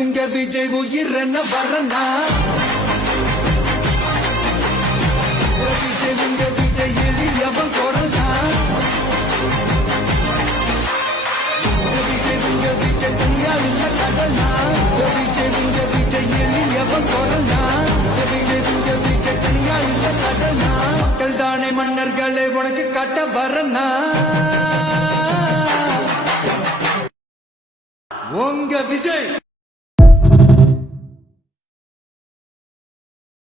உங்க விஜய் உயிர் என்ன வரனா விஜய் உங்க விஜய் எளியவன் குரல்னா விஜய் உங்க விஜய் தனியா இல்ல கடல்னா விஜய் உங்க விஜய் எளியவன் குரல்னா விஜய் உங்க விஜய் தனியா இல்ல கடல்னா மக்கள் தானே மன்னர்களே உனக்கு காட்ட வரனா உங்க விஜய்